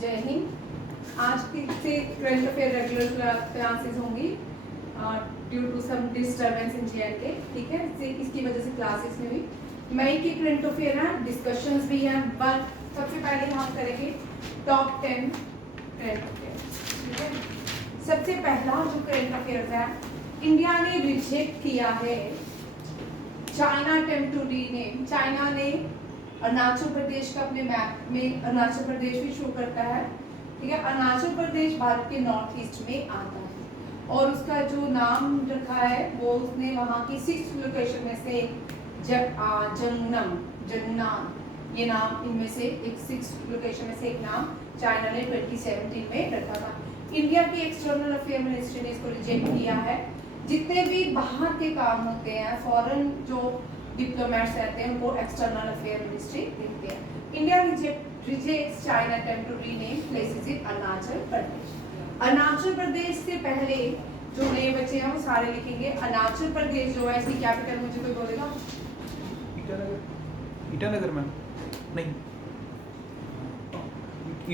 जय हिंद। आज की से करंट अफेयर रेगुलर क्लासेस होंगी due to some disturbance in J ठीक है, इसकी वजह से क्लासेस में हुई। मई की करंट अफेयर है, डिस्कशंस भी हैं, बट सबसे पहले हम करेंगे टॉप 10 करंट अफेयर। ठीक है, सबसे पहला जो करंट अफेयर है, इंडिया ने रिजेक्ट किया है China attempt to rename. China ने अरुणाचल प्रदेश का अपने मैप में अरुणाचल प्रदेश भी शो करता है। ठीक है, अरुणाचल प्रदेश भारत के नॉर्थ ईस्ट में आता है और उसका जो नाम रखा है वो उसने वहाँ की 6 लोकेशन में से जंगनाम ये नाम इनमें से एक 6 लोकेशन में से एक नाम चाइना ने 2017 में रखा था। इंडिया की एक्सटर्नल अफेयर मिनिस्ट्री ने इसको रिजेक्ट किया है। जितने भी बाहर के काम होते हैं, फॉरेन जो डिप्लोमेट्स रहते हैं उनको एक्सटर्नल अफेयर मिनिस्ट्री देखते हैं। India rejects China attempt to rename places in Arunachal Pradesh. Arunachal Pradesh से पहले जो नए बच्चे हैं वो सारे लिखेंगे अरुणाचल प्रदेश जो है इसकी कैपिटल मुझे कोई बोलेगा? ईटानगर मैम, नहीं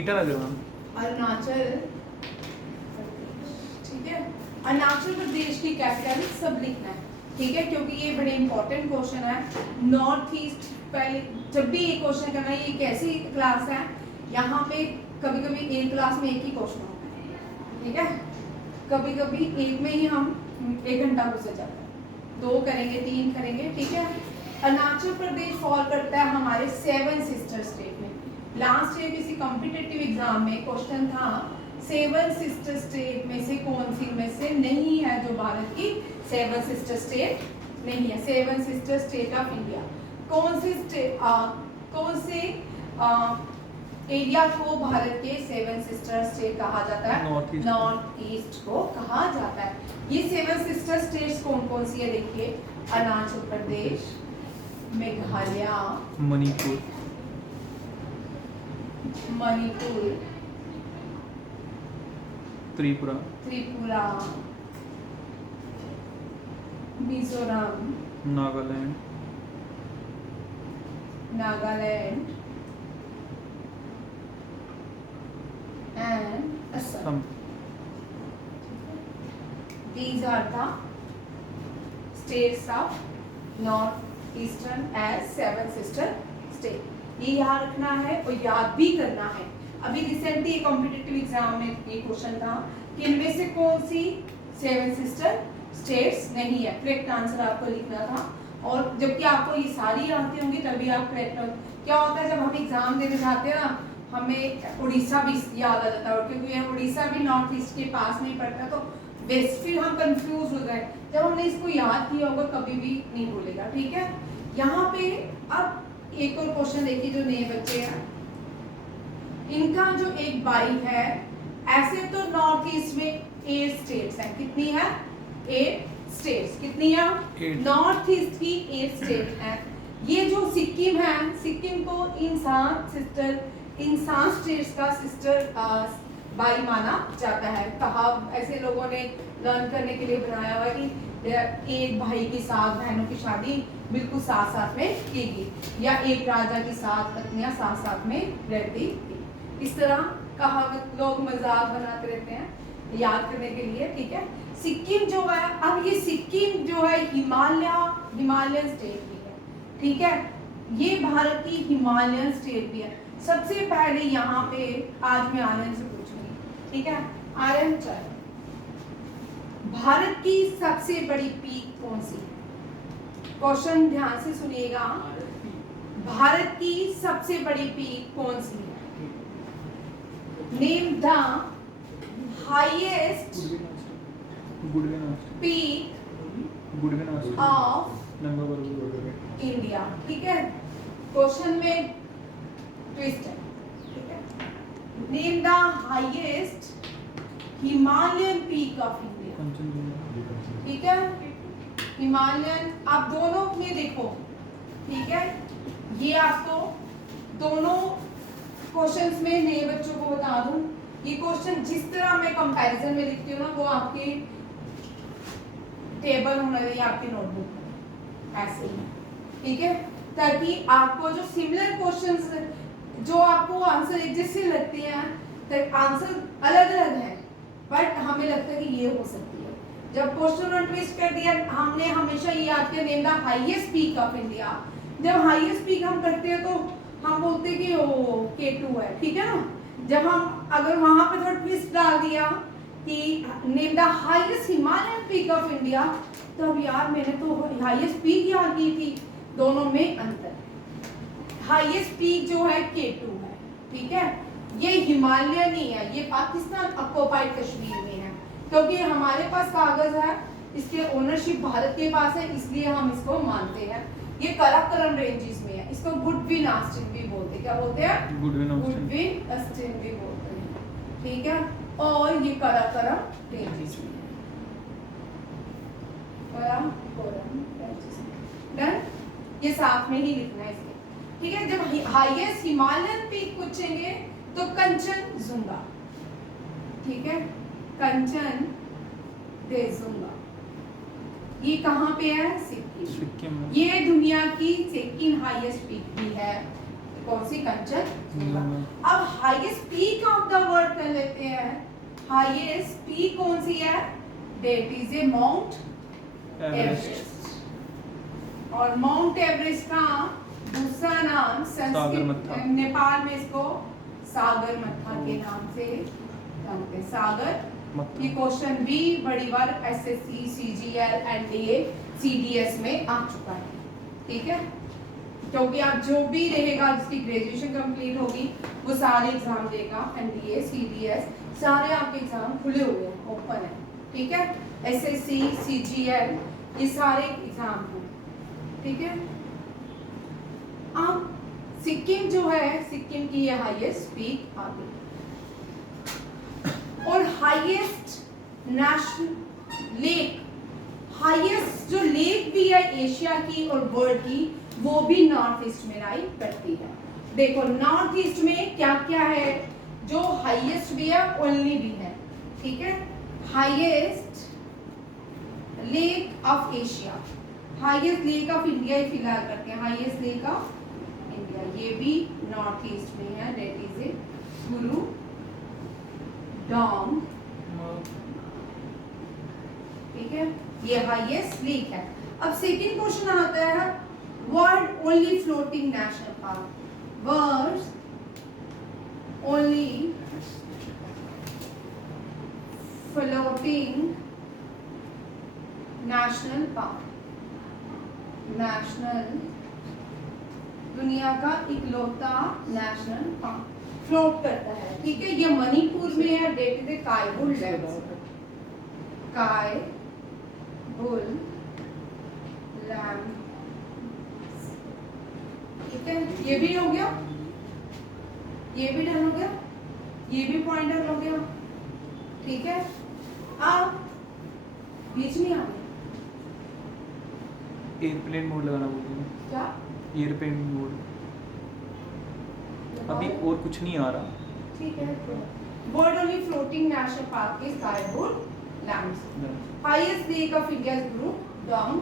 ईटानगर मैम। अरुणाचल, ठीक है, अरुणाचल प्रदेश की कैपिटल सब लिखना है। ठीक है, क्योंकि ये बड़े इंपॉर्टेंट क्वेश्चन है। नॉर्थ ईस्ट पहले जब भी ये क्वेश्चन करना है, ये एक ऐसी क्लास है यहाँ पे कभी कभी एक क्लास में एक ही क्वेश्चन होता है। ठीक है, कभी कभी एक में ही हम 1 घंटा घुस जाते हैं, 2 करेंगे 3 करेंगे। ठीक है, अरुणाचल प्रदेश फॉल करता है हमारे 7 सिस्टर स्टेट में। लास्ट ईयर किसी कॉम्पिटिटिव एग्जाम में क्वेश्चन था 7 सिस्टर स्टेट में से कौन सी में से नहीं है जो भारत की 7 सिस्टर स्टेट नहीं है। 7 सिस्टर स्टेट ऑफ इंडिया कौन से एरिया को भारत के 7 सिस्टर स्टेट कहा जाता है? नॉर्थ ईस्ट को कहा जाता है। ये 7 सिस्टर स्टेट्स कौन कौन सी है देखिए, Arunachal Pradesh, Meghalaya, Manipur, Tripura, Mizoram, Nagaland and Assam. These are the states of North Eastern as 7 sister state. ये याद रखना है और याद भी करना है। अभी रिसेंटली कॉम्पिटिटिव एग्जाम में ये क्वेश्चन था कि इनमें से कौन सी 7 सिस्टर स्टेट्स नहीं है। करेक्ट आंसर आपको लिखना था, और जबकि आपको ये सारी आती होंगी तभी आप करेक्ट हो। क्या होता है जब हम एग्जाम देने जाते हैं ना, हमें उड़ीसा भी याद आ जाता है, क्योंकि उड़ीसा भी नॉर्थ ईस्ट के पास नहीं पड़ता, तो बेस फिर हम कंफ्यूज हो गए। जब हमने इसको याद किया होगा कभी भी नहीं भूलेगा। ठीक है, यहाँ पे अब एक और क्वेश्चन देखिए जो नए बच्चे हैं इनका जो एक बाई है। ऐसे तो नॉर्थ ईस्ट में 8 स्टेट्स हैं। कितनी है? 8 स्टेट्स। कितनी है? नॉर्थ ईस्ट की 8 स्टेट है। ये जो सिक्किम है, सिक्किम को इन 7 स्टेट्स का सिस्टर बाई माना जाता है। कहा ऐसे लोगों ने लर्न करने के लिए बनाया हुआ कि एक भाई की 7 बहनों की शादी बिल्कुल साथ साथ में की, या एक राजा की 7 पत्नियां साथ साथ में रहती। इस तरह कहावत लोग मजाक बनाते रहते हैं याद करने के लिए। ठीक है, सिक्किम जो है, अब ये सिक्किम जो है हिमालयन स्टेट भी है। ठीक है, ये भारत की हिमालयन स्टेट भी है। सबसे पहले यहाँ पे आज मैं आनंद से पूछूंगी। ठीक है, आर्यन चल, भारत की सबसे बड़ी पीक कौन सी है? क्वेश्चन ध्यान से सुनिएगा, भारत की सबसे बड़ी पीक कौन सी है? Name the highest peak of India. ठीक है, क्वेश्चन में ट्विस्ट है। ठीक है, name the highest Himalayan peak of India. ठीक है, हिमालयन आप दोनों में देखो। ठीक है, ये आपको दोनों क्वेश्चंस में नए बच्चों को बता दूं, ये क्वेश्चन जिस तरह मैं कंपैरिजन में लिखती हूँ ना वो आपके टेबल होना चाहिए आपकी नोटबुक में ऐसे ही। ठीक है, ताकि आपको जो सिमिलर क्वेश्चंस जो आपको आंसर एक जैसे लगते हैं लाइक आंसर अलग अलग है, बट हमें लगता है कि ये हो सकती है। जब क्वेश्चन और ट्विस्ट कर दिया, हमने हमेशा ये याद किया name the highest peak of India. जब हाईएस्ट पीक हम करते हैं तो हम बोलते हैं कि ओ K2 है, ठीक है ना। जब हम अगर वहां पे थोड़ा ट्विस्ट डाल दिया कि name the highest Himalayan peak of India, तो अब यार मैंने तो हाईएस्ट पीक याद की थी, दोनों में अंतर है। हाईएस्ट पीक जो है K2 है, ठीक है। ये हिमालय नहीं है, ये पाकिस्तान ऑक्युपाइड कश्मीर में है, क्योंकि हमारे पास कागज है, इसके ओनरशिप भारत के पास है, इसलिए हम इसको मानते हैं। ये काराकोरम रेंजेस में है, इसको गुडविन ऑस्टिन भी बोलते हैं। क्या बोलते हैं? Goodwin Austin. गुडविन ऑस्टिन भी बोलते हैं, ठीक है। और ये काराकोरम रेंजेस में है, काराकोरम रेंजेस में। डन, ये साथ में ही लिखना है इसके, ठीक है। जब हाईएस्ट हिमालयन पीक पूछेंगे तो कंचनजुंगा, ठीक है, कंचनजुंगा। ये कहाँ पे है? सिक्किम में। ये दुनिया की सेकंड हाईएस्ट पीक भी है, कौन सी? कंचनजुंगा। अब highest peak of the world कर लेते हैं। हाईएस्ट पीक कौन सी है? That is a mount Everest. और माउंट एवरेस्ट का दूसरा नाम संस्कृत, नेपाल में इसको सागरमत्था के नाम से जानते हैं। सागर। ये क्वेश्चन भी बड़ी बार एसएससी, सीजीएल, एनडीए, सीडीएस में आ चुका है, ठीक है। क्योंकि आप जो भी रहेगा जिसकी ग्रेजुएशन कंप्लीट होगी वो सारे एग्जाम देगा, एनडीए, सीडीएस, सारे आपके एग्जाम खुले हुए हैं, ओपन है, ठीक है। एसएससी, सीजीएल, ये सारे एग्जाम हैं, ठीक है। अब सिक्किम जो है, सिक्किम की ये हाईएस्ट पीक आ गई। और हाईएस्ट नेशनल लेक, हाईएस्ट जो लेक भी है एशिया की और वर्ल्ड की, वो भी नॉर्थ ईस्ट में लाई करती है। देखो नॉर्थ ईस्ट में क्या क्या है जो हाईएस्ट भी है, ओनली भी है, ठीक है। Highest lake of Asia, highest lake of India ही फिलहाल करते हैं। हाईएस्ट लेक ऑफ इंडिया ये भी नॉर्थ ईस्ट में है, that is a Guru Dom, ठीक है। ये हाईएस्ट लेक है। अब सेकंड क्वेश्चन आता है, world only floating national park, world only floating national park, national दुनिया का इकलौता नेशनल पार्क फ्लोट करता है, ठीक है। ये मणिपुर में है, डेट इज कायबुल लैंड, कायबुल लैंड, ठीक है। ये भी हो गया, ये भी डन हो गया, ये भी पॉइंट डन हो गया, ठीक है। अब बीच में आ गया एयरप्लेन मोड लगाना बोल क्या? Airplane mode. अभी और कुछ नहीं आ रहा, ठीक है। World only floating national park is Keibul Lamjao. Highest lake of India is Gurudongmar.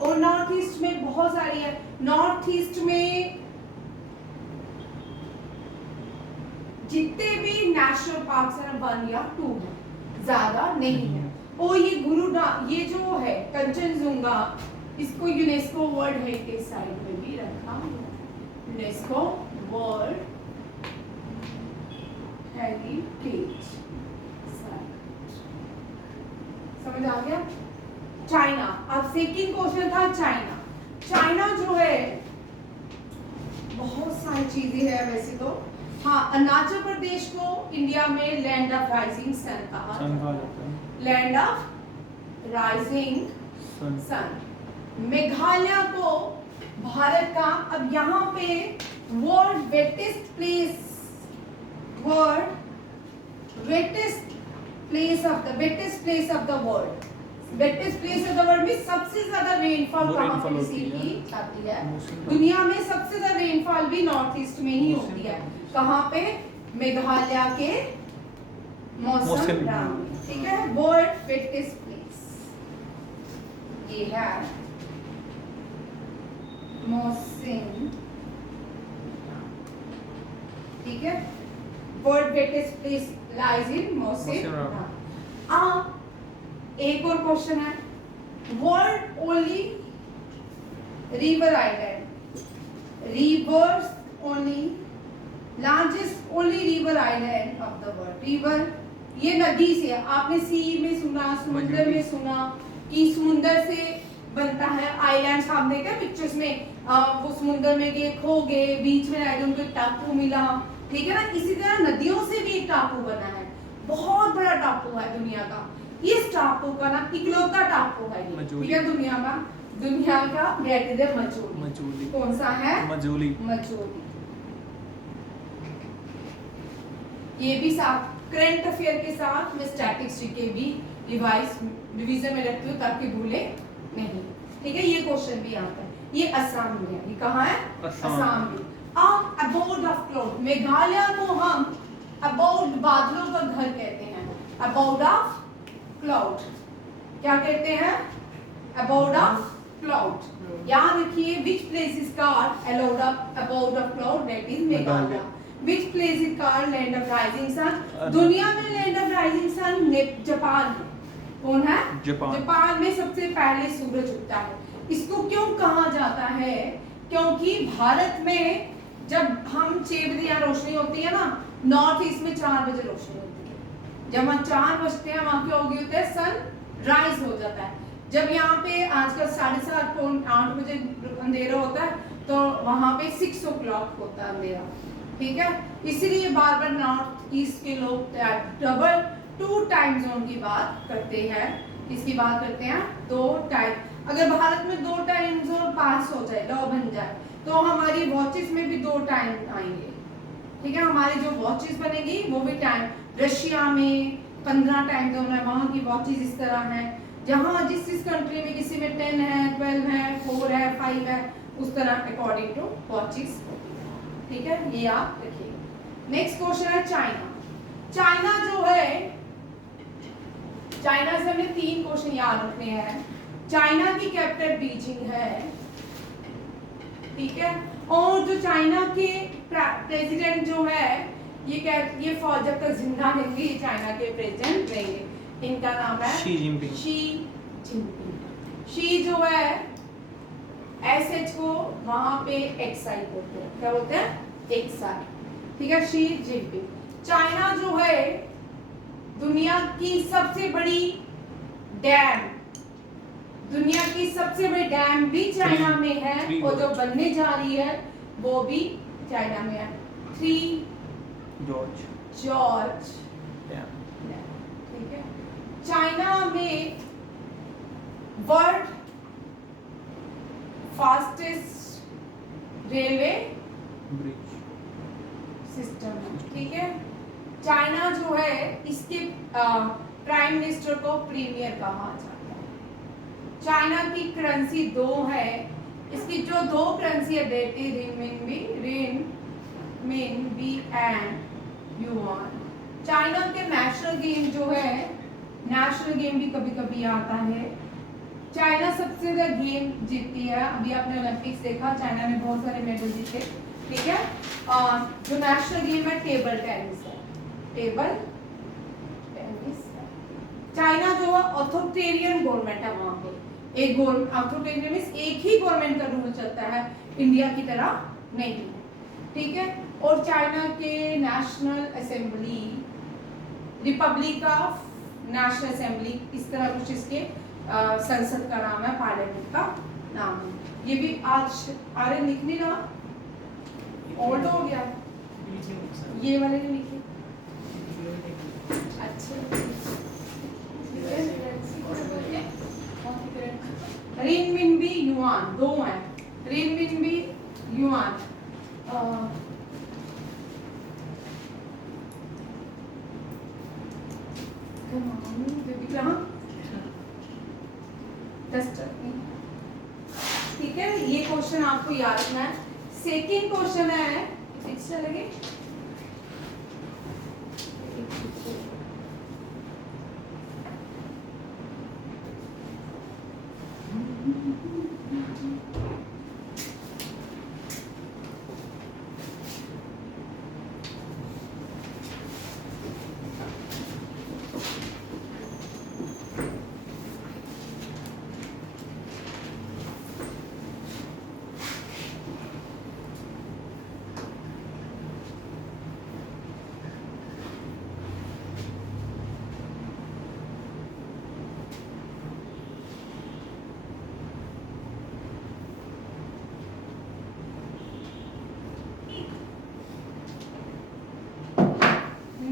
और नॉर्थ ईस्ट में बहुत सारी है। नॉर्थ ईस्ट में जितने भी नेशनल पार्क्स हैं 1 या 2 है, ज्यादा नहीं है। और ये ये जो है कंचनजुंगा, इसको यूनेस्को वर्ल्ड हेरिटेज साइट में भी रखा हुआ है। यूनेस्को वर्ल्ड हेरिटेज साइट, समझ आ गया? चाइना। अब सेकंड क्वेश्चन था चाइना। चाइना जो है बहुत सारी चीजें है वैसे तो। हाँ, अरुणाचल प्रदेश को इंडिया में लैंड ऑफ राइजिंग सन कहा जाता है, land of rising sun. Meghalaya को भारत का, अब यहाँ पे world wettest place, world wettest place of the world, wettest place of the world में सबसे ज्यादा रेनफॉल कहाँ पे रिसीव की जाती है? दुनिया में सबसे ज्यादा रेनफॉल भी नॉर्थ ईस्ट में ही होती है। कहाँ पे? मेघालय के मौसम राम, ठीक है। वर्ल्ड वेटेस्ट प्लेस ये है मौसम, ठीक है। World wettest place lies in Mawsynram. एक और क्वेश्चन है, world only river island, rivers only largest only river island of the world. River ये नदी से, आपने सी में सुना, समुद्र में सुना कि समुद्र से बनता है। आइलैंड्स आप देखा पिक्चर्स में, वो समुद्र में गए, खो गए, बीच में आए, उनको एक टापू मिला, ठीक है ना। इसी तरह नदियों से भी एक टापू बना है, बहुत बड़ा टापू है दुनिया का। इस टापू का ना इकलौता टापू है ये, ठीक है, दुनिया का गेट इज मजूली। कौन सा है? मजूली। ये भी साथ करंट अफेयर के साथ मैं स्टैटिस्टिक्स के भी रिवीजन में रखती हूँ ताकि भूले नहीं, ठीक है। ये क्वेश्चन भी आता है, ये असम में है। ये कहाँ है? असम में। अबोर्ड ऑफ क्लाउड, मेघालय को हम अबोर्ड बादलों का घर कहते हैं। अबोर्ड ऑफ क्लाउड क्या कहते हैं? Abode of cloud. याद रखिए, which place is called abode of cloud, that is Meghalaya. Which place is called land of rising sun, दुनिया में land of rising sun Japan है। कौन है? जापान में सबसे पहले सूरज उगता है। इसको क्यों कहा जाता है? क्योंकि भारत में जब हम 6 बजे यहाँ रोशनी होती है ना, नॉर्थ ईस्ट में 4 बजे रोशनी होती है। जब हम 4 बजते हैं, वहां क्या हो गई होता है? सन राइज हो जाता है। जब यहाँ पे आजकल 7:30 8 बजे अंधेरा होता है, तो वहां पे 6 o'clock होता है अंधेरा, ठीक है। इसलिए बार बार नॉर्थ ईस्ट के लोग डबल 2 टाइम जोन की बात करते हैं। किसकी बात करते हैं? 2 टाइम। अगर भारत में 2 टाइम जोन पास हो जाए, लॉ बन जाए, तो हमारी वॉचेस में भी 2 टाइम आएंगे, ठीक है। हमारी जो वॉचेस बनेगी वो भी टाइम, रशिया में 15 टाइम जोन है, वहां की वॉचेस इस तरह है। जहां जिस कंट्री में किसी में 10 है, 12 है, 4 है, 5 है, उस तरह अकॉर्डिंग टू वॉचेस, ठीक है। ये आप रखिए। नेक्स्ट क्वेश्चन है चाइना। चाइना जो है, चाइना से हमें 3 क्वेश्चन याद रखने हैं। चाइना की कैपिटल बीजिंग है, ठीक है। और जो चाइना के प्रेसिडेंट जो है, ये फौज जब तक जिंदा रहेंगे, ये चाइना के प्रेसिडेंट रहेंगे। इनका नाम है शी जिनपिंग। शी जो है, SH को वहां पे XI बोलते हैं। क्या बोलते हैं? XI, ठीक है। Xi Jinping. चाइना जो है दुनिया की सबसे बड़ी डैम, दुनिया की सबसे बड़ी डैम भी चाइना में है, और जो बनने जा रही है वो भी चाइना में है। 3 जॉर्ज, ठीक है। चाइना में world fastest railway bridge system, ठीक है। चाइना जो है, इसके प्राइम मिनिस्टर को प्रीमियर कहा जाता है। चाइना की करेंसी 2 है। इसकी जो 2 करेंसी है, that is renminbi and yuan. China के नेशनल गेम जो है, नेशनल गेम भी कभी कभी आता है। चाइना सबसे ज्यादा गेम जीतती है। अभी आपने ओलंपिक्स देखा, चाइना ने बहुत सारे मेडल जीते, ठीक है। जो नेशनल गेम है टेबल टेनिस है, टेबल टेनिस। चाइना जो है ऑथोरिटेरियन गवर्नमेंट है, वहां पे एक ऑथोरिटेरियन मींस एक ही गवर्नमेंट का रूल चलता है, इंडिया की तरह नहीं, ठीक है। और चाइना के national assembly, Republic of national assembly, इस तरह कुछ इसके संसद का नाम है, पार्लियामेंट का नाम है। ये भी आज आरे लिख नहीं रहा, ओल्ड हो गया, ये वाले ने लिखे। अच्छा, रिनमिनबी युआन 2 है। रिनमिनबी युआन ठीक है। ये क्वेश्चन आपको याद रखना है। सेकंड क्वेश्चन है, चलेंगे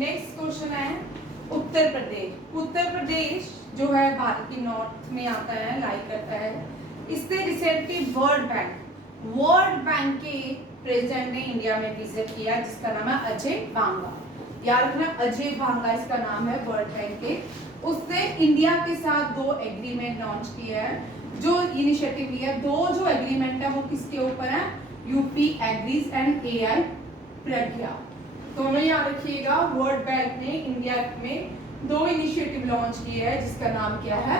नेक्स्ट क्वेश्चन है उत्तर प्रदेश। उत्तर प्रदेश जो है भारत की नॉर्थ में आता है, लाई करता है। इसने रिसेंटली वर्ल्ड बैंक के प्रेसिडेंट ने इंडिया में विजिट किया, जिसका नाम है अजय बांगा। याद रखना, अजय बांगा इसका नाम है वर्ल्ड बैंक के। उसने इंडिया के साथ 2 एग्रीमेंट लॉन्च किया है, जो इनिशिएटिव लिया है। 2 जो एग्रीमेंट है वो किसके ऊपर है? यूपी एग्रीज एंड एआई प्रज्ञा। तो हमें याद रखिएगा, वर्ल्ड बैंक ने इंडिया में 2 इनिशिएटिव लॉन्च किए हैं, जिसका नाम क्या है?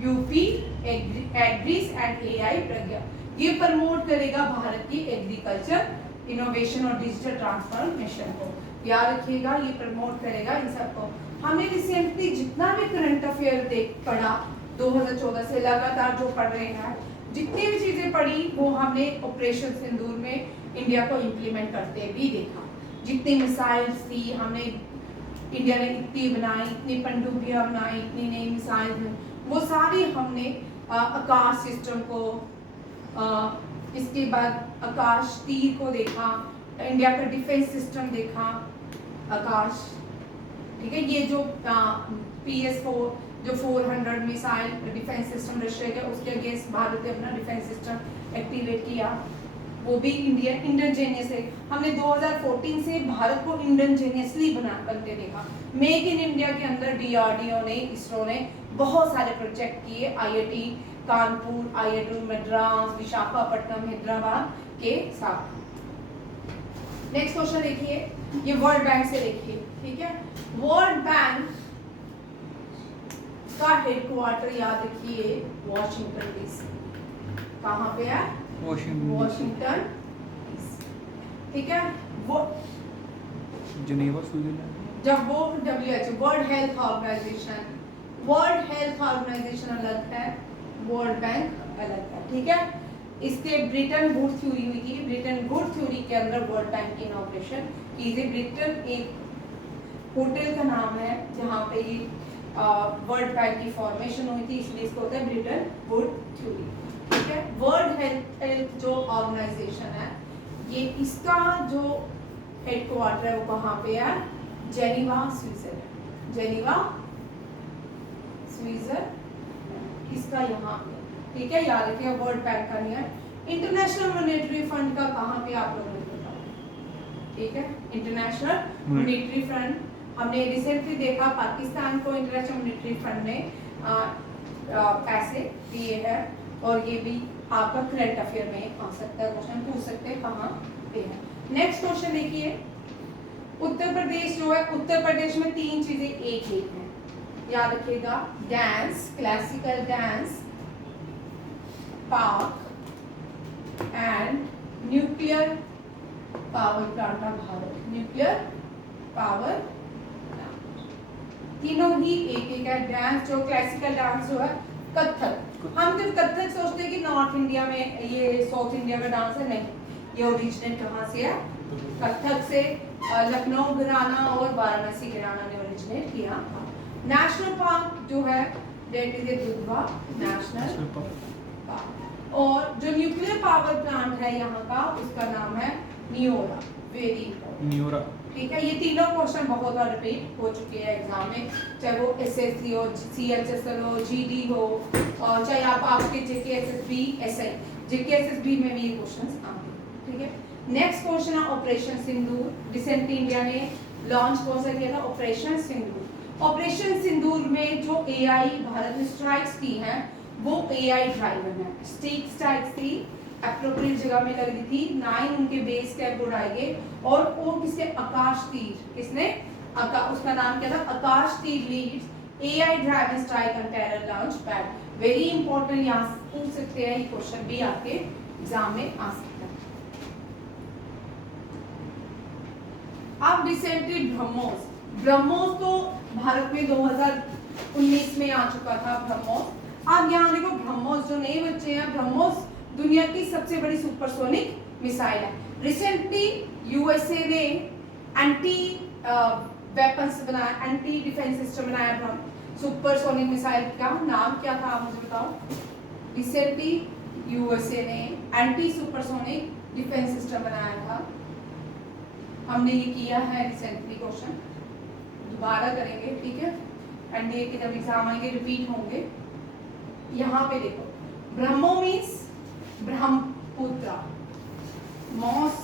यूपी एग्रीज एंड एआई प्रज्ञा। ये प्रमोट करेगा भारत की एग्रीकल्चर इनोवेशन और डिजिटल ट्रांसफॉर्मेशन को। याद रखिएगा, ये प्रमोट करेगा इन सबको। हमने रिसेंटली जितना भी करंट अफेयर पढ़ा 2014 से लगातार जो पढ़ रहे हैं, जितनी भी चीजें पढ़ी वो हमने ऑपरेशन सिंदूर में इंडिया को इम्प्लीमेंट करते भी देखा। जितनी मिसाइल्स थी हमने, इंडिया ने इतनी बनाई, इतनी पनडुब्बियां बनाई, इतनी नई मिसाइल, वो सारी हमने आकाश सिस्टम को, इसके बाद आकाश तीर को देखा, इंडिया का डिफेंस सिस्टम देखा, आकाश, ठीक है। ये जो PS4 जो 400 मिसाइल डिफेंस सिस्टम रशिया का, उसके अगेंस्ट भारत ने अपना डिफेंस सिस्टम एक्टिवेट किया, वो भी इंडियनजेनियस है। हमने 2014 से भारत को इंडियनजेनियसली बनते देखा। मेक इन इंडिया के अंदर DRDO ने, इसरो ने बहुत सारे प्रोजेक्ट किए, IIT कानपुर, IIT मद्रास, विशाखापट्टनम, हैदराबाद के साथ। नेक्स्ट क्वेश्चन देखिए, ये वर्ल्ड बैंक से देखिए, ठीक है। वर्ल्ड बैंक का हेडक्वार्टर याद रखिए वॉशिंगटन DC। कहाँ पे है? वॉशिंगटन, ठीक है। वो जिनेवा, स्विट्जरलैंड। जब वो WHO वर्ल्ड हेल्थ ऑर्गेनाइजेशन अलग है, वर्ल्ड बैंक अलग है, ठीक है। इसके ब्रिटेन वुड थ्योरी हुई थी। ब्रिटेन वुड थ्योरी के अंदर वर्ल्ड बैंक की इनॉग्रेशन की थी। ब्रिटेन एक होटल का नाम है जहाँ पे ये वर्ल्ड बैंक की फॉर्मेशन हुई थी, इसलिए इसको होता है ब्रिटेन वुड थ्योरी, ठीक है। वर्ल्ड हेल्थ जो ऑर्गेनाइजेशन है, ये इसका जो हेडक्वार्टर है वो कहाँ पे है? Geneva, Switzerland. जेनीवा, स्विट्जरलैंड, इसका यहाँ पे, ठीक है। याद रखिए, वर्ल्ड बैंक का नियर। इंटरनेशनल मॉनेटरी फंड का कहाँ पे आप लोगों ने बताया, ठीक है। इंटरनेशनल मॉनेटरी फंड हमने रिसेंटली देखा, पाकिस्तान को इंटरनेशनल मॉनेटरी फंड ने पैसे दिए हैं, और ये भी आपका करंट अफेयर में आ सकता है, क्वेश्चन पूछ सकते हैं कहाँ पे है। नेक्स्ट क्वेश्चन देखिए, उत्तर प्रदेश जो है, उत्तर प्रदेश में 3 चीजें एक हैं, याद रखिएगा। Dance, classical dance, park and nuclear power plant of Bharat. Nuclear power plant, तीनों ही एक है। डांस जो क्लासिकल डांस जो है कथक, हम जब कथक सोचते हैं कि नॉर्थ इंडिया में, ये साउथ इंडिया का डांस है, नहीं, ये ओरिजिनेट कहाँ से है? कथक से। लखनऊ घराना और वाराणसी घराना ने ओरिजिनेट किया। नेशनल पार्क जो है, that is a Dudhwa national park. और जो न्यूक्लियर पावर प्लांट है यहाँ का, उसका नाम है नियोरा। वेरी इंपॉर्टेंट, नियोरा, ठीक है। ये तीनों क्वेश्चन बहुत बार रिपीट हो चुके हैं एग्जाम में, चाहे वो SSC हो, CHSL हो, GD हो, और चाहे आप आपके JKSSB SI, JKSSB में भी ये क्वेश्चन आते हैं, ठीक है। नेक्स्ट क्वेश्चन है ऑपरेशन सिंदूर। रिसेंटली इंडिया ने लॉन्च कौन सा किया था? ऑपरेशन सिंदूर। ऑपरेशन सिंदूर में जो AI भारत ने स्ट्राइक्स की हैं, वो AI ड्राइवन है। स्ट्राइक्स थी, अप्रोप्रिएट जगह में लग रही थी, 9 उनके बेस कैंप उड़ाए गए, और वो किसके? आकाश तीर, किसने? उसका नाम क्या था? Akash Teer leads AI driven strike on terror launch pad. Very important, यहाँ पूछ सकते हैं, ये क्वेश्चन भी आपके एग्जाम में आ सकता है। अब रिसेंटली ब्रह्मोस तो भारत में 2019 में आ चुका था ब्रह्मोस। अब यहाँ देखो, ब्रह्मोस जो नए बच्चे हैं, ब्रह्मोस दुनिया की सबसे बड़ी सुपरसोनिक मिसाइल है। रिसेंटली USA ने एंटी वेपन्स बनाया, एंटी डिफेंस सिस्टम बनाया। सुपरसोनिक मिसाइल का नाम क्या था, आप मुझे बताओ। रिसेंटली USA ने एंटी सुपरसोनिक डिफेंस सिस्टम बनाया था, हमने ये किया है रिसेंटली क्वेश्चन। दोबारा करेंगे, ठीक है। एनडीए के जब एग्जाम आएंगे रिपीट होंगे। यहाँ पे देखो, ब्रह्मो मीन्स ब्रह्मपुत्र, मॉस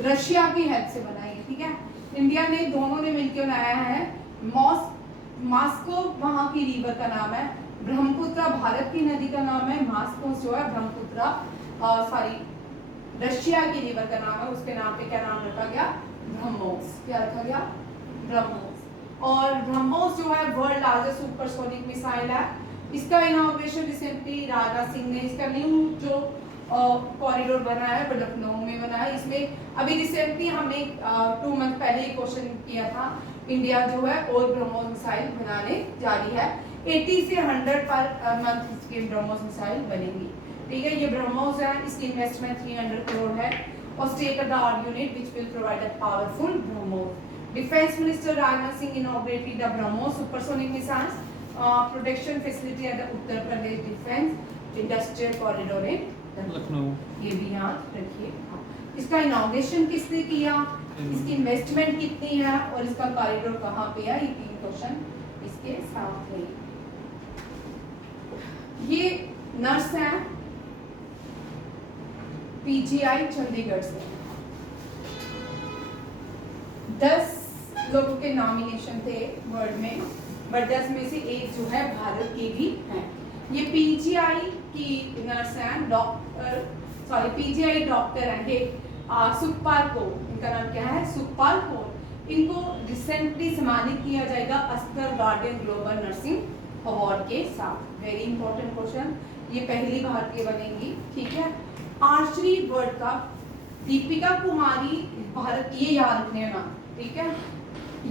रशिया की हेल्प से बनाई है, ठीक है। इंडिया ने दोनों ने मिलकर बनाया है। मॉस्को वहां की रिवर का नाम है, ब्रह्मपुत्र भारत की नदी का नाम है, मॉस्को जो है ब्रह्मपुत्र रशिया की रिवर का नाम है, उसके नाम पे क्या नाम रखा गया, ब्रह्मोस। क्या रखा गया, ब्रह्मोस। और ब्रह्मोस जो है वर्ल्ड लार्जेस्ट सुपरसोनिक मिसाइल है। इसका इनॉग्रेशन रिसेंटली राजनाथ सिंह ने, इसका न्यू जो कॉरिडोर बना है वो लखनऊ में बना है। इसमें अभी रिसेंटली हमने 2 मंथ पहले एक क्वेश्चन किया था, इंडिया जो है और ब्रह्मोस मिसाइल बनाने जा रही है। 80 से 100 पर मंथ इसकी ब्रह्मोस मिसाइल बनेगी, ठीक है। ये ब्रह्मोस है, इसकी इन्वेस्टमेंट 300 करोड़ है और state of the art unit which will provide a powerful BrahMos. Defence minister Rajnath Singh inaugurated the BrahMos supersonic missiles protection facility at the Uttar Pradesh defence industrial corridor इन लखनऊ। ये भी याद रखिए। इसका इनॉग्रेशन किसने किया, इसकी इन्वेस्टमेंट कितनी है और इसका कॉरिडोर कहाँ पे है, ये 3 क्वेश्चन इसके साथ है। ये नर्स हैं पीजीआई चंडीगढ़ से। 10 लोगों के नॉमिनेशन थे वर्ल्ड में, बट 10 में से एक जो है भारत के भी हैं। ये पीजीआई की नर्स हैं, पीजीआई डॉक्टर हैं ये सुखपाल कौर, इनका नाम क्या है, सुखपाल कौर। इनको रिसेंटली सम्मानित किया जाएगा Oscar garden global nursing award के साथ। वेरी इंपॉर्टेंट क्वेश्चन, ये पहली भारतीय बनेंगी, ठीक है। Archery world cup, Deepika Kumari Bharat, ये याद रखने ना, ठीक है।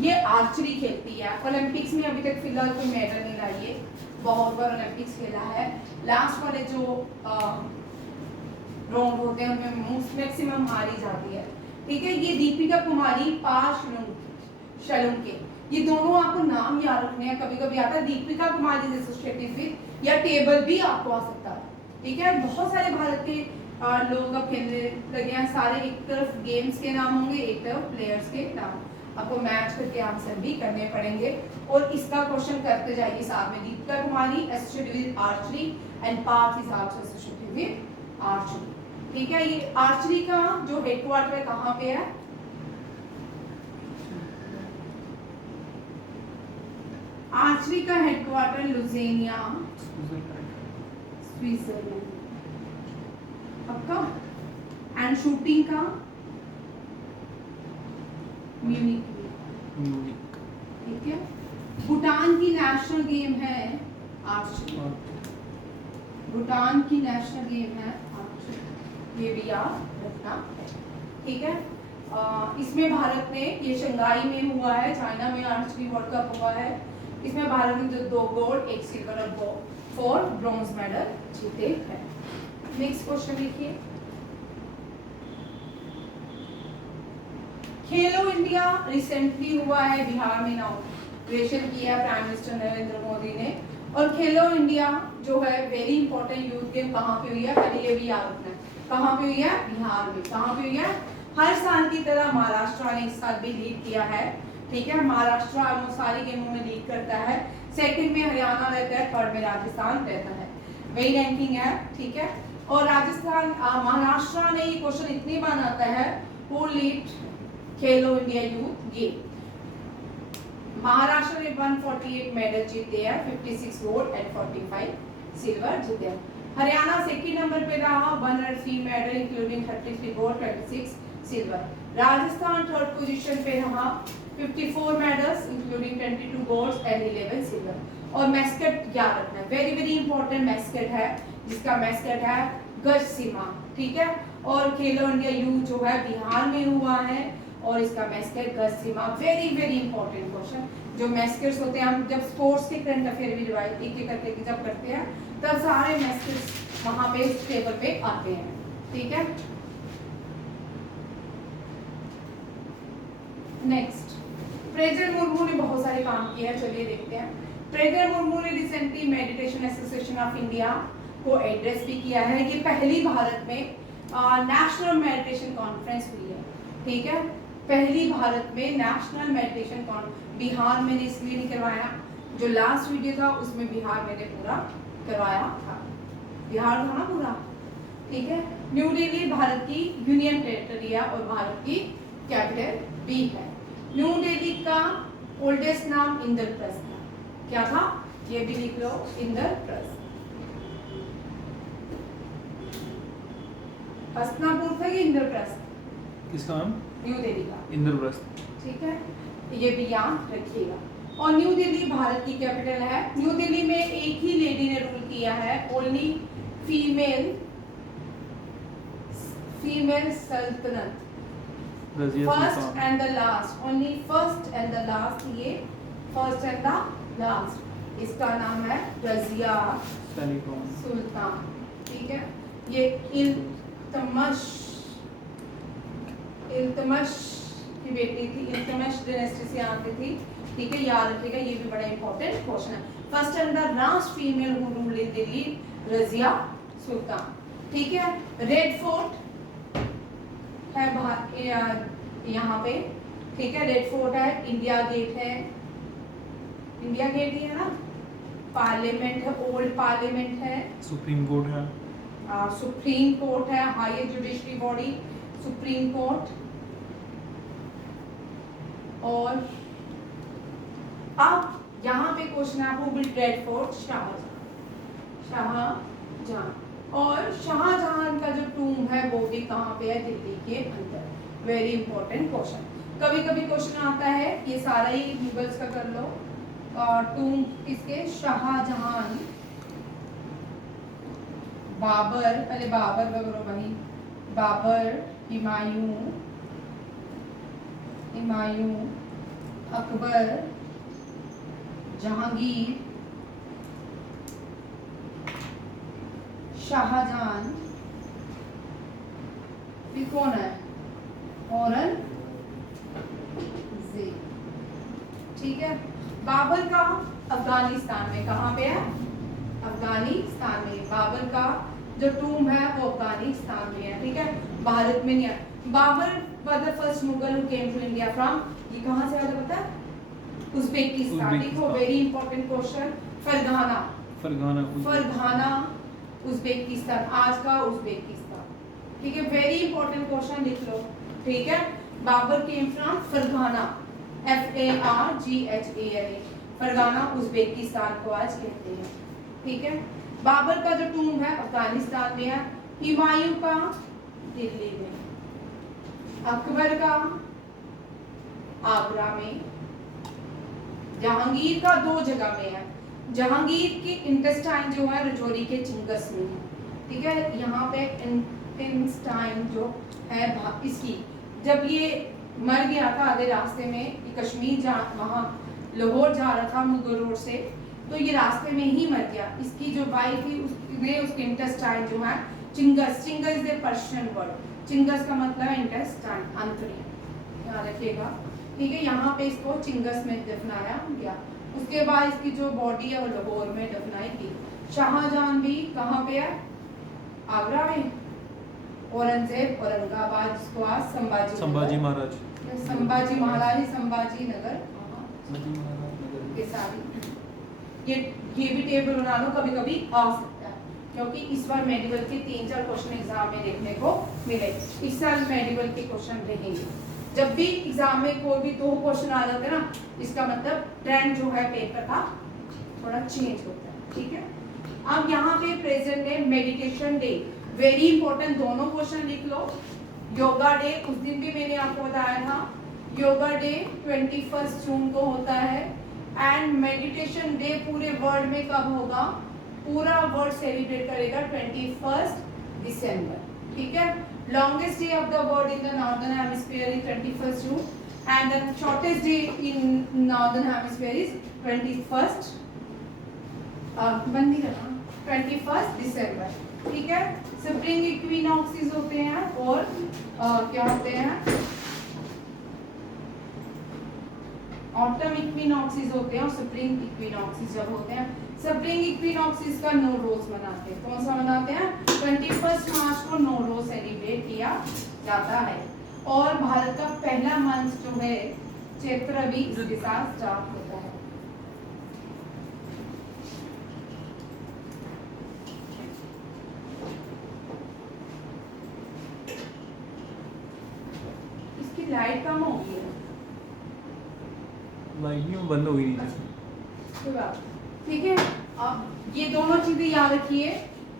ये आर्चरी खेलती है, ओलंपिक्स में अभी तक फिलहाल कोई मेडल नहीं लाई है, बहुत बार ओलंपिक्स खेला है। लास्ट वाले जो राउंड होते हैं उनमें मैक्सिमम हारी जाती है, ठीक है। ये दीपिका कुमारी के, ये दोनों आपको नाम याद रखने हैं। कभी कभी आता है दीपिका कुमारी एसोसिएटेड विद, या टेबल भी आपको आ सकता है, ठीक है। बहुत सारे भारत के लोग अब खेलने लगे हैं, सारे एक तरफ गेम्स के नाम होंगे, एक तरफ प्लेयर्स के नाम, आपको मैच करके आंसर भी करने पड़ेंगे। और इसका क्वेश्चन करते जाइए साथ में। Deepika Kumari associated with archery and Parth is also associated with archery, ठीक है। ये आर्चरी का जो हेडक्वार्टर है कहाँ पे है, आर्चरी का हेडक्वार्टर लुज़ेनिया स्विट्जरलैंड, पक्का। एंड शूटिंग का म्यूनिक, ठीक है। भूटान की नेशनल गेम है आर्चरी, भूटान की नेशनल गेम है आर्चरी, ये भी याद रखना है, ठीक है। इसमें भारत ने, ये शंघाई में हुआ है, चाइना में आर्चरी वर्ल्ड कप हुआ है। इसमें भारत ने जो 2 गोल्ड 1 सिल्वर और 4 ब्रॉन्ज मेडल जीते हैं। नेक्स्ट क्वेश्चन लिखिए, खेलो इंडिया रिसेंटली हुआ है, बिहार में इनॉग्रेशन किया प्राइम मिनिस्टर नरेंद्र मोदी ने। और खेलो इंडिया जो है वेरी इंपॉर्टेंट यूथ गेम कहाँ पे हुई है, पहले ये भी याद रखना है, कहाँ पे हुई है, बिहार में। कहाँ पे हुई है, हर साल की तरह महाराष्ट्र ने इस साल भी लीड किया है, ठीक है। महाराष्ट्र ऑलमोस्ट सारी गेमों में लीड करता है, सेकंड में हरियाणा रहता है, थर्ड में राजस्थान रहता है, वही रैंकिंग है, ठीक है। और राजस्थान महाराष्ट्र ने ये क्वेश्चन इतनी बार आता है, who lead Khelo India youth game. Maharashtra ने 148 मेडल जीते हैं, 56 गोल्ड एंड 45 सिल्वर जीते हैं। हरियाणा सेकंड नंबर पे रहा, 103 medal including 33 gold 26 silver. Rajasthan third position पे रहा, 54 medals including 22 gold and 11 silver. और मैस्कट याद रखना है, वेरी वेरी इंपॉर्टेंट मैस्कट है, जिसका मैस्कट है गज सीमा, ठीक है। और खेलो इंडिया यूथ जो है बिहार में हुआ है और इसका मैस्कट गज सीमा। वेरी वेरी इंपॉर्टेंट क्वेश्चन, जो मैस्कट्स होते हैं, हम जब स्पोर्ट्स के करंट अफेयर भी रिवाइज एक एक करके जब करते हैं तब सारे मैस्कट्स वहां पे टेबल पे आते हैं, ठीक है। नेक्स्ट, प्रेजर मुर्मू ने बहुत सारे काम किए हैं, चलिए देखते हैं। प्रेजर मुर्मू ने recently meditation association of India को एड्रेस भी किया है। ये पहली भारत में नेशनल मेडिटेशन कॉन्फ्रेंस हुई है, ठीक है। पहली भारत में नेशनल मेडिटेशन बिहार मैंने इसलिए नहीं करवाया, जो लास्ट वीडियो था उसमें बिहार मैंने पूरा करवाया था, बिहार था ना पूरा, ठीक है। न्यू दिल्ली भारत की यूनियन टेरिटरी है और भारत की कैपिटल भी है। न्यू दिल्ली का ओल्डेस्ट नाम इंद्रप्रस्थ था, क्या था ये भी लिख लो, इंद्रप्रस्थ। हस्तिनापुर था कि इंद्रप्रस्थ? किसका नाम? न्यू दिल्ली का इंद्रप्रस्थ। ठीक है, ये भी याद रखिएगा। और न्यू दिल्ली भारत की कैपिटल है। न्यू दिल्ली में एक ही लेडी ने रूल किया है, ओनली फीमेल सल्तनत, first and the last, only first and the last, ये फर्स्ट एंड द लास्ट, इसका नाम है रजिया सुल्तान, ठीक है। ये इल्तुतमिश की बेटी थी, इल्तुतमिश डायनेस्टी से आती थी, ठीक है, याद रखिएगा, ये भी बड़ा इंपॉर्टेंट क्वेश्चन है। First and the last female who ruled in Delhi, Razia Sultan, ठीक है। रेड फोर्ट है यहाँ पे, ठीक है, रेड फोर्ट है, इंडिया गेट है, इंडिया गेट ही है ना, पार्लियामेंट है, ओल्ड पार्लियामेंट है, सुप्रीम कोर्ट है, सुप्रीम कोर्ट है, highest judiciary body supreme court. और अब यहाँ पे क्वेश्चन है, who built red fort? Shahjahan. और शाहजहां का जो टूम है वो भी कहाँ पे है? दिल्ली के अंदर। वेरी इंपॉर्टेंट क्वेश्चन, कभी कभी क्वेश्चन आता है, ये सारा ही गूगल्स का कर लो। टूम किसके? शाहजहां, बाबर, पहले बाबर वगैरह भाई, बाबर, हुमायूं, अकबर, जहांगीर, शाहजहां, फिर कौन है? औरंगजेब, ठीक है। बाबर का अफगानिस्तान में, कहाँ पे है? अफगानिस्तान में। बाबर का जो टूम है वो अफगानिस्तान में है, ठीक है, भारत में नहीं है। Babar was the first Mughal who came to India from, ये कहाँ से आया पता है? उज्बेकिस्तान, ठीक है, very important question. Fergana Uzbekistan, आज का उज्बेकिस्तान, ठीक है, वेरी इंपॉर्टेंट क्वेश्चन, लिख लो, ठीक है। Babur came from Fergana, FARGHANA, Fergana Uzbekistan को आज कहते हैं, ठीक है। बाबर का जो टूम है अफगानिस्तान में है, हुमायूं का दिल्ली में, अकबर का आगरा में, जहांगीर का दो जगह में है। जहांगीर की इंटेस्टाइन जो है रजौरी के चिंगस में है, ठीक है, यहाँ पे इंटेस्टाइन जो है इसकी, जब ये मर गया था आधे रास्ते में, ये कश्मीर वहाँ लाहौर जा रहा था मुगल रोड से, तो ये रास्ते में ही मर गया। इसकी जो वाइफ थी उसने उसके इंटेस्टाइन जो है Ching's is the Persian word, Ching's का मतलब है इंटेस्टाइन, आंतड़ी, याद रखिएगा, ठीक है। यहाँ पे इसको चिंगस में दफनाया गया। उसके बाद इसकी जो बॉडी है वो लाहौर में दफनाई गई। शाहजहां भी कहाँ पे है? आगरा में। औरंगजेब औरंगाबाद, जिसको आज संभाजी महाराज, संभाजी नगर के साथ, ये भी टेबल बना लो, कभी कभी आ सकता है, क्योंकि इस बार मेडिकल के 3-4 क्वेश्चन एग्जाम में देखने को मिले। इस साल मेडिकल के क्वेश्चन रहेंगे। जब भी एग्जाम में कोई भी 2 क्वेश्चन आ जाते हैं ना, इसका मतलब ट्रेंड जो है पेपर का थोड़ा चेंज होता है, ठीक है। अब यहाँ पे present day, meditation day, very important, दोनों क्वेश्चन लिख लो। योगा डे, उस दिन भी मैंने आपको बताया था, योगा डे 21 जून को होता है। एंड मेडिटेशन डे पूरे वर्ल्ड में कब होगा? पूरा वर्ल्ड सेलिब्रेट करेगा 21 दिसंबर, ठीक है। Longest day of the world in the northern hemisphere is 21 June and the shortest day in northern hemisphere is 21 दिसंबर, ठीक है। स्प्रिंग इक्विनॉक्सेस होते हैं और क्या होते हैं? ऑटम इक्विनॉक्सेस होते हैं और स्प्रिंग इक्विनॉक्सेस जब होते हैं। स्प्रिंग इक्विनॉक्सेस का नोरोज मनाते हैं। कौन सा मनाते हैं? 21 मार्च को नोरोज सेलिब्रेट किया जाता है। और भारत का पहला मंच जो है चैप्टर भी इसके साथ स्टार्ट होता है। इसकी लाइट कम हो गई है, लाइट नहीं, वो बंद हो गई नीचे। कोई बात नहीं। ठीक है, अब ये दोनों चीजें याद रखिए,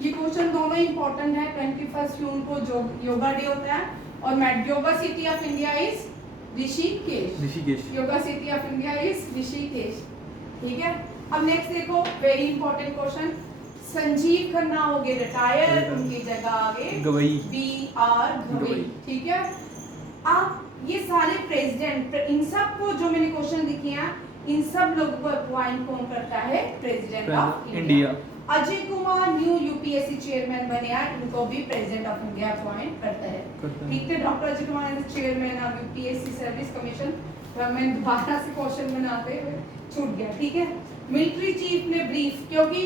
ये क्वेश्चन दोनों इंपॉर्टेंट है। 21 जून को जो योगा डे होता है और yoga city of India is Rishikesh. Rishikesh. Yoga city of India is Rishikesh. ठीक है, अब नेक्स्ट देखो, very important question. Sanjeev Khanna हो गए रिटायर, उनकी जगह आ गए गवई। BR गवई। ठीक है, अब ये सारे प्रेसिडेंट, इन सब को जो मैंने क्वेश्चन लिखे हैं, इन सब लोगों को अपॉइंट कौन करता है? President of India. Ajay Kumar new UPSC chairman बने हैं, इनको भी प्रेसिडेंट ऑफ इंडिया अपॉइंट करता है। ठीक है, doctor Ajay Kumar as chairman of UPSC service commission. मैं दोबारा से क्वेश्चन बनाते हुए छूट गया। ठीक है, मिलिट्री चीफ ने ब्रीफ, क्योंकि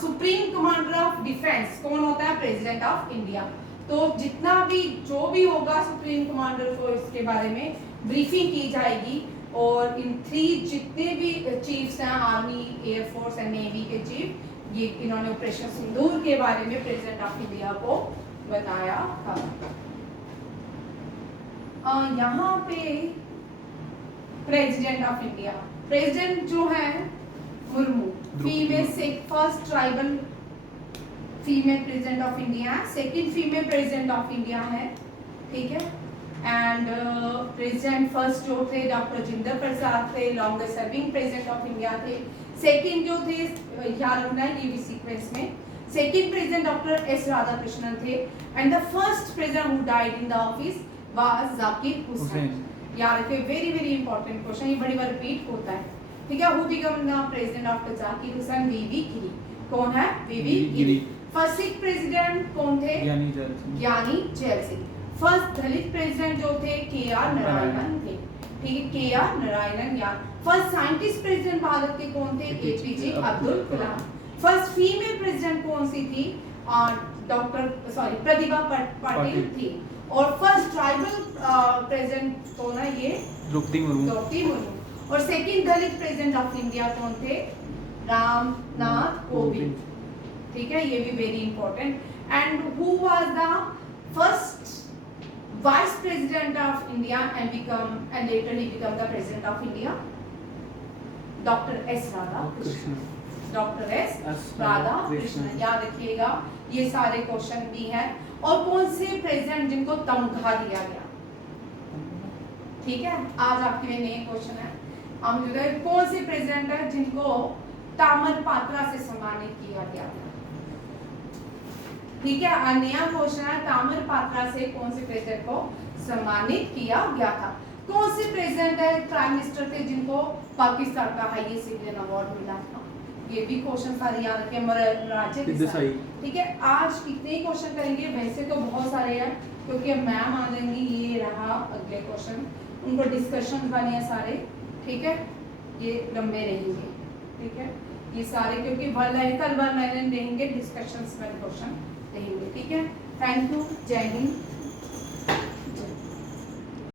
सुप्रीम कमांडर ऑफ डिफेंस कौन होता है? President of India. तो जितना भी जो भी होगा सुप्रीम कमांडर को इसके बारे में ब्रीफिंग की जाएगी, और इन 3 जितने भी चीफ्स हैं, आर्मी, एयरफोर्स एंड नेवी के चीफ, ये इन्होंने ऑपरेशन सिंदूर के बारे में प्रेसिडेंट ऑफ इंडिया को बताया था। यहाँ पे प्रेसिडेंट ऑफ इंडिया, प्रेसिडेंट जो है मुर्मू, फीमेल से first tribal female president of India, second female president of India है। ठीक है, एंड प्रेसिडेंट फर्स्ट जो थे डॉक्टर राजेंद्र प्रसाद थे, longest serving president of India थे। सेकंड जो थे, याद रखना है ये भी सीक्वेंस में, second president doctor S Radhakrishnan थे, and the first president who died in the office was Zakir Hussain. याद रखिए, वेरी वेरी इंपॉर्टेंट क्वेश्चन, ये बड़ी बार रिपीट होता है। ठीक है, who become the president of Zakir Hussain? VV गिरी। कौन है? VV गिरी। फर्स्ट सिख प्रेसिडेंट कौन थे? ज्ञानी जैल सिंह। ज्ञानी जैल सिंह। फर्स्ट दलित प्रेसिडेंट जो थे KR नारायणन थे। ठीक है, KR नारायणन। यार, फर्स्ट साइंटिस्ट प्रेसिडेंट भारत के कौन थे? APJ Abdul Kalam. First female president कौन सी थी? प्रतिभा पाटिल थी। और फर्स्ट ट्राइबल प्रेसिडेंट कौन है? ये द्रौपदी मुर्मू। द्रौपदी मुर्मू। और second Dalit president of India कौन थे? रामनाथ कोविंद। ठीक है, ये भी very important. And who was the first vice president of India and later he become the president of India? Dr. S. Radhakrishnan। Dr. S. Radhakrishnan। याद रखिएगा, ये सारे क्वेश्चन भी हैं। और कौन से प्रेसिडेंट जिनको तमगा दिया गया? ठीक है, आज आपके लिए नए क्वेश्चन है। हम जो है कौन से प्रेसिडेंट है जिनको ताम्र पात्रा से सम्मानित किया गया था? ठीक है, नया क्वेश्चन है, ताम्र पात्रा से कौन से प्रेसिडेंट को सम्मानित किया गया था? कौन से प्रेसिडेंट है, प्राइम मिनिस्टर थे जिनको पाकिस्तान का हाईएस्ट सिविलियन अवार्ड मिला था? ये भी क्वेश्चन सारे याद रखें। मोरारजी देसाई। ठीक है, आज इतने ही क्वेश्चन करेंगे, वैसे तो बहुत सारे हैं क्योंकि अब मैम आ जाएंगी। ये रहा अगले क्वेश्चन, उनको डिस्कशन बने हैं सारे। ठीक है, ये लंबे रहेंगे। ठीक है, ये सारे क्योंकि वन लाइन रहेंगे, डिस्कशंस में क्वेश्चन रहेंगे। ठीक है, थैंक यू, जय हिंद।